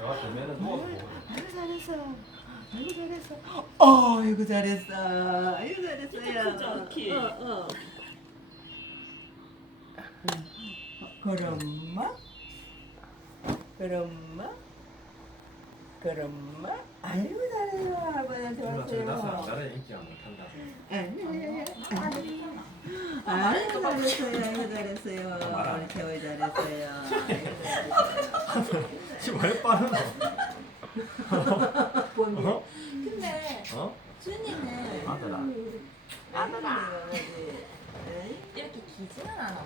내가 되면은 누워서 보고. 아이고 잘했어. 아이고 잘했어. 어, 아이고 잘했어. 아이고 잘했어요. 키. 어, 어. 그럼마? 그럼마? 그럼마? 아이고 잘해요. 저기 나서 왔어요. 나를 인기가 못한다. 아니, 아이고 잘했어요. 아이고 잘했어요. 우리 태호이 잘했어요. 아이고 잘했어요. 지금 왜 빠르노? 어? 근데 어? 준이는 아들아. 아들아. 이렇게 기지는 않아.